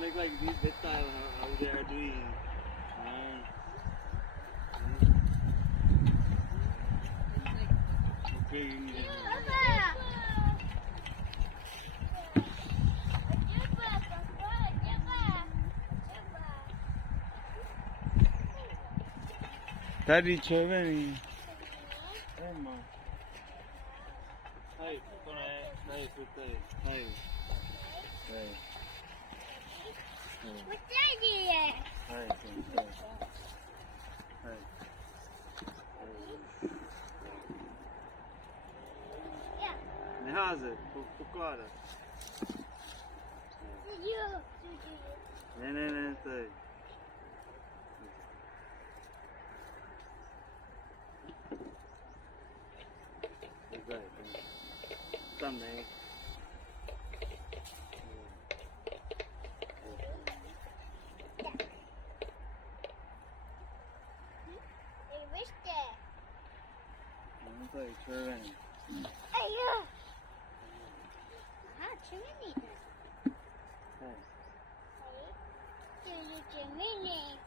make like this style how they are doing. Okay. Tady červený. Emma. Hej, to ne. Hej, tutaj. Hej. Hej. Hej, to. Hej. Neházet, pokládat. Ne, tady. Tam ne. No tady červený. Aha, červený. Hej. To je červený.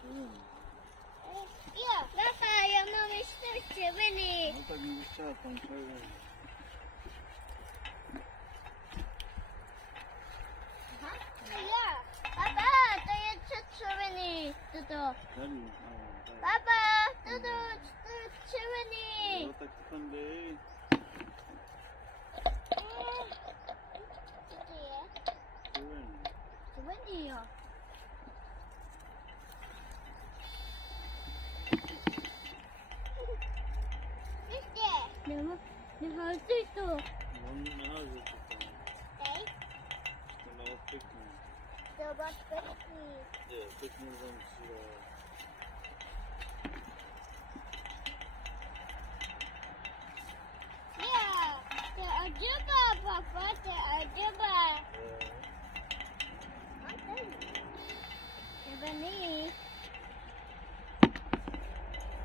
Červený. Jo, papa, já mám ještě červený. No tak můžeš čát tam červený. Aha, jo, papa, to je červený. Toto. Tady. Papa, toto je červený. No tak to tam dej. Co to je? Červený. Červený, jo. Neházej to. No neházet to tam. Tady? To bylo pěkný. To bylo pěkný. Je, pěkný tam si Jo, to je ođoba, papa, to je ođoba. Červený.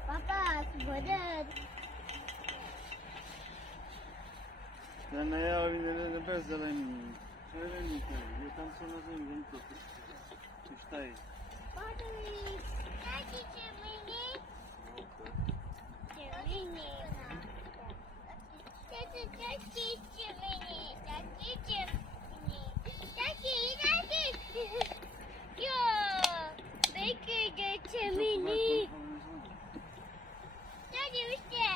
Papa, zvodat. Ne, ale neber zelený. Červený tady. Je tam jsou na zemi, vem to. Už tady. Tady. Tady červený. No, tak. Červený. Taky červený. Taky červený. Taky. Jo. Bejky je červený. Tady už je.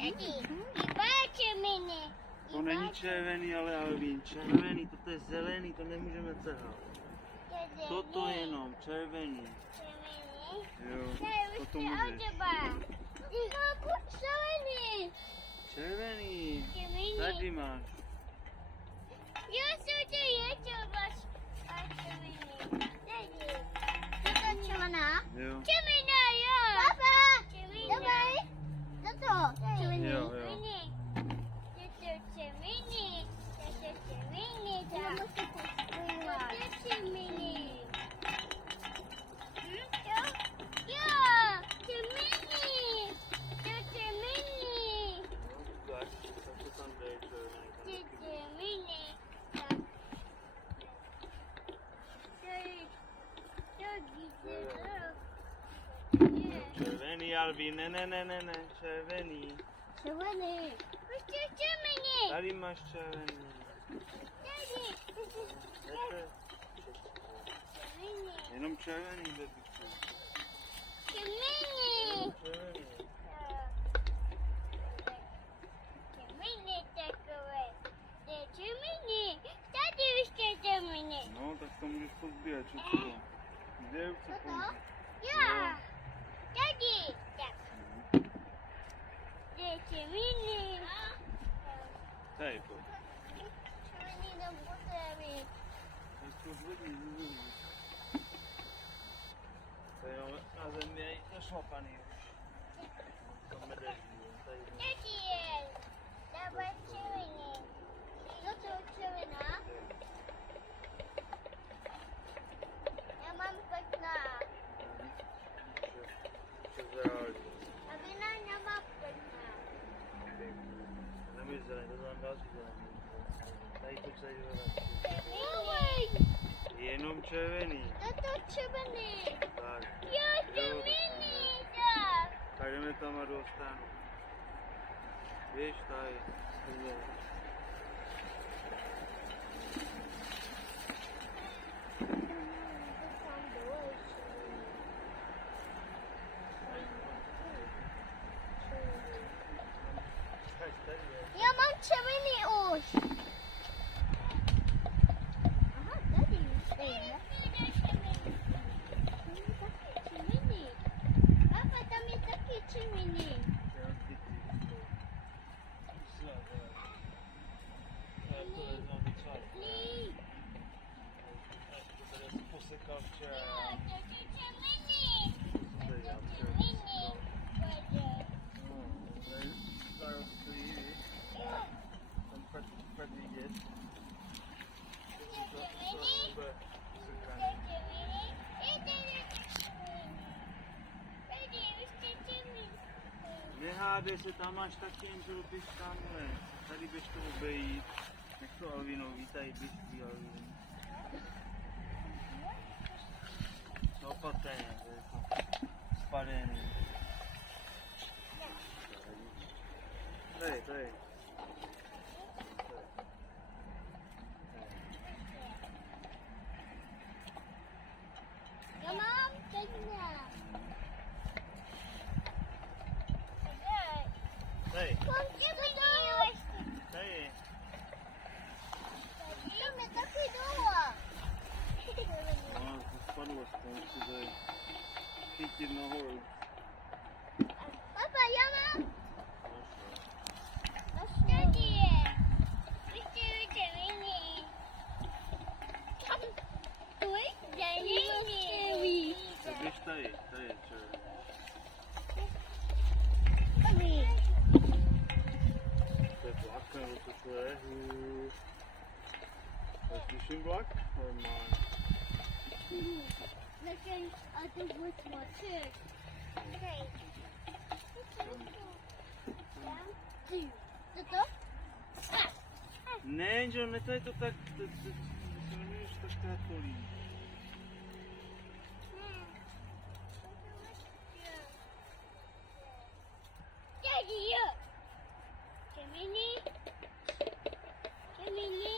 Tady. Iba červený. To není červený, ale Alvin. Červený, toto je zelený, to nemůžeme trhat. Toto jenom, červený. Červený. Jo, Tady už toto je můžeš. ođoba. Červený. Červený. Červený. Tady máš. Jo, co to je, co máš? A červený. Tady. Toto červená? Jo. Červená, jo. Papa. Červená. Dobrý. Toto. Červený. Jo. Červený. Toto červený. Toto červený. Já musím používat. Toto červený. Jo. Jo. Červený. To červený. Tak to tam dej, červený. Červený. Červený, Alvin, ne, červený. Červený. Ještě červený. Tady máš červený. Tady. Červený. Jenom červený, bebičku. Červený. Červený. Červený takové. To je červený. Tady ještě červený. No, tak to můžeš pozbírat, co to? Kde chci použít? Jo. Tady. Tak. To je červený. Tady, pojď. Červený nebude mít. Tak to zvedni. Tady máme na zemi je našlapaný už. Tam medeží. Tady je. Dávaj červený. Jo, to je červená. Já mám pěkná. A vina nemá pěkná. Nemůžeš zelený, to znamená další zelený. Tady to celý vedle. Červený. Jenom červený. Toto červený. Tak. Jo, červený. Tak. Tak jdeme tam a dostanu. Víš, tady. Tohle. Tak, tady je. Já mám červený už. Aha, tady je. Červený. Papa, tam je taky červený. Ní. Posekal včera. Jo, to je červený. Co se dělá? Červený. Tady stojí, víš? Tam fakt vidět. Červený. Bude To posekaný. je červený. Tady už je červený. Nehádej se, tam máš taky Angelu, běž tamhle. Tady běž to obejít. Nech to Alvinovi, tady běž ty Alvin. Opatrně, to je to spadený. Tady. Já mám tenhle. Tady. Tady. Tady. Tam je taky dole. No, to spadlo z toho, musí tady chytit nahoru. Papa, já mám. Tady je. Vidíte, vidíte. Tam. Tu je zelený. Tak běž tady je červený. Tady. To je vlak, nebo co to je? To je fishing vlak? Normálně. Looking at the wood water. Okay. Ne, Angel, ne, to je to tak, to silnějš tak tátolí. Daddy, look. Jiminy. Jiminy.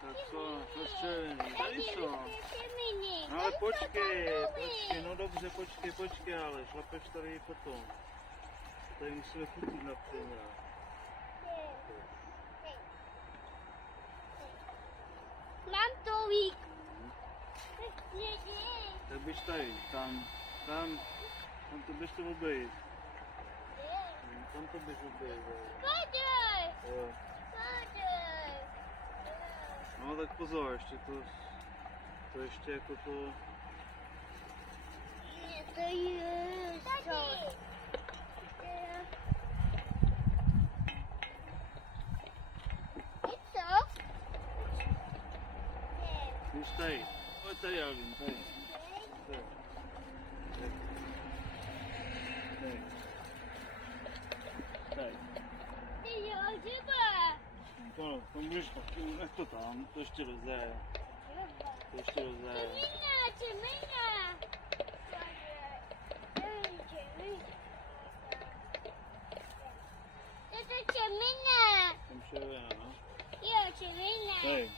Tak co s červený? Tady Daddy, jsou. look at Jiminy. No ale počkej, no dobře, počkej, ale šlapeš tady potom. Tady musíme chytit například. Mám to vík. Tak běž tady, tam to běž to obejít. Tam to běž obejít. Father! Jo. Father! No tak pozor, ještě to ještě jako to... To je to. Co? Běž tady. Pojď tady, Alvin, tady. Tady. Tady. Ty je oživa. To můžeš pak, nech to tam, to ještě rozděje. To ještě rozděje. Čemina. To je čemina. Tam červená, no. Jo, čemina. Tady.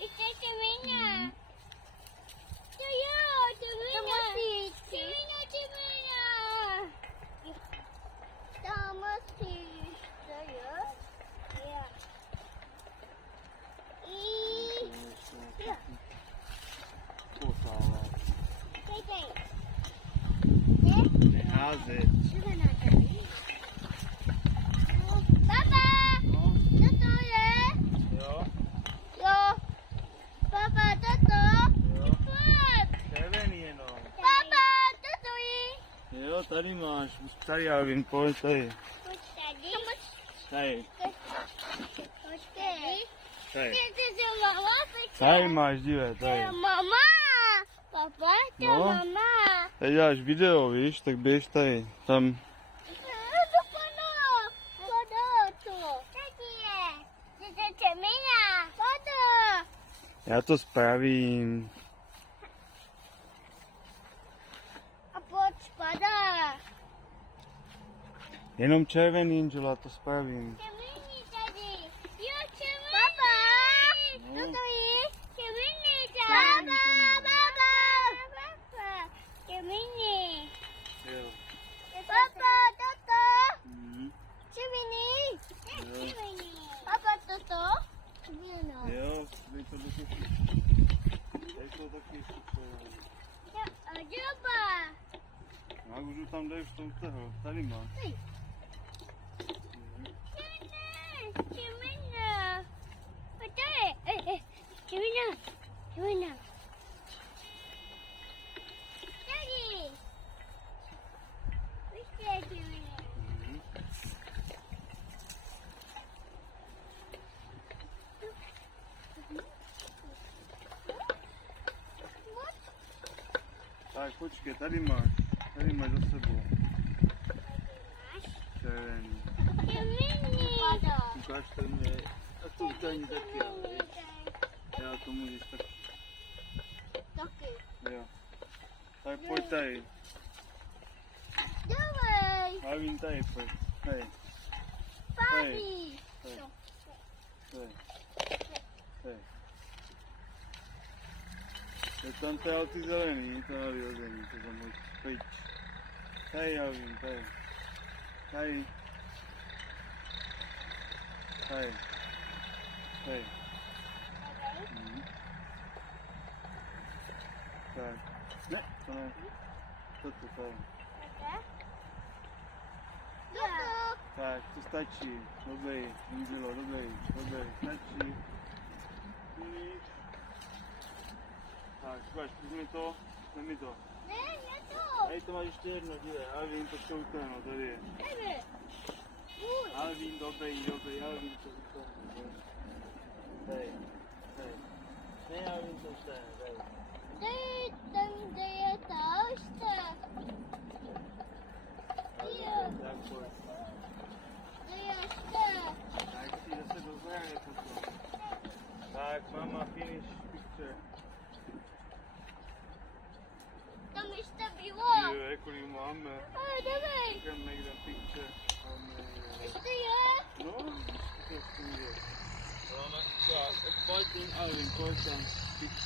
Ještě čemina. To jo, čemina. Čemina. Tam musíš, to jo. Jo. Jo. Potávat. Dej. Neházet. Papa, No, co to je? jo, Jo. Papa, co to? jo. Pojď. Červený jenom. Papa, co to je? Jo, tady máš. Tady, Alvin, pojď tady. Pojď tady. Tady. Počkej. Tady. Ty jsi mama, Tady máš, dívej, tady. Mama. Papa, to No. mama. Teď děláš video, víš, tak běž tady. Tam, To padá. Padá to. Tady je. To je temina. Padá. já to spravím. A pojď padá. Jenom červený, Angela, já to spravím. Temini tady. Jo, temini. Baba. No. Co to je? Temini tady. Baba. Temini. Jo. Baba, toto. Mhm. Temini. Jo. Baba, toto. Temini. Jo, dej to do kuchy. Dej to do kuchy. A děba. A už tam dej v tom toho, tady má. Temina. A to je. Temina. Temina. Tady. Víš, je temina. Mhm. Tak počkej, tady máš za sebou. Červený. Temini. Ukáž ten je. A to tady taky, ale já to můžeš tak. Taky. Jo. Tak pojď tady. Dávej. Marvin tady pojď. Hej, Papi. hej, hej. Hej. Je tam ty zelený, to nevyhozený, to tam můj pryč. Hej, Marvin, tady. Hej. Hej. Hej. Mhm. Tak. Ne, to ne. Toto tady. Tak, to stačí. Dobrý, Angelo, dobrý, stačí. Vidíš? Tak, ukáž, vezmi to, vezmi to. Ne, je to. Hej, to máš ještě jedno, dívej, Alvin, to šouteno, tady je. Tady. Alvin, dobrý, Alvin, to šouteno. Hej, hej. Ne, Alvin, to šouteno, hej. Dej tam, kde je ta ošta. Tak pojď. Kde je ošta. Tak si zase dozraje potom. Tak, mama, finish picture. Tam ještě bylo. Jo, jako máme. A, dávej. You can make the picture. Ještě je. No, to je. Pojď ten Alvin, pojď tam.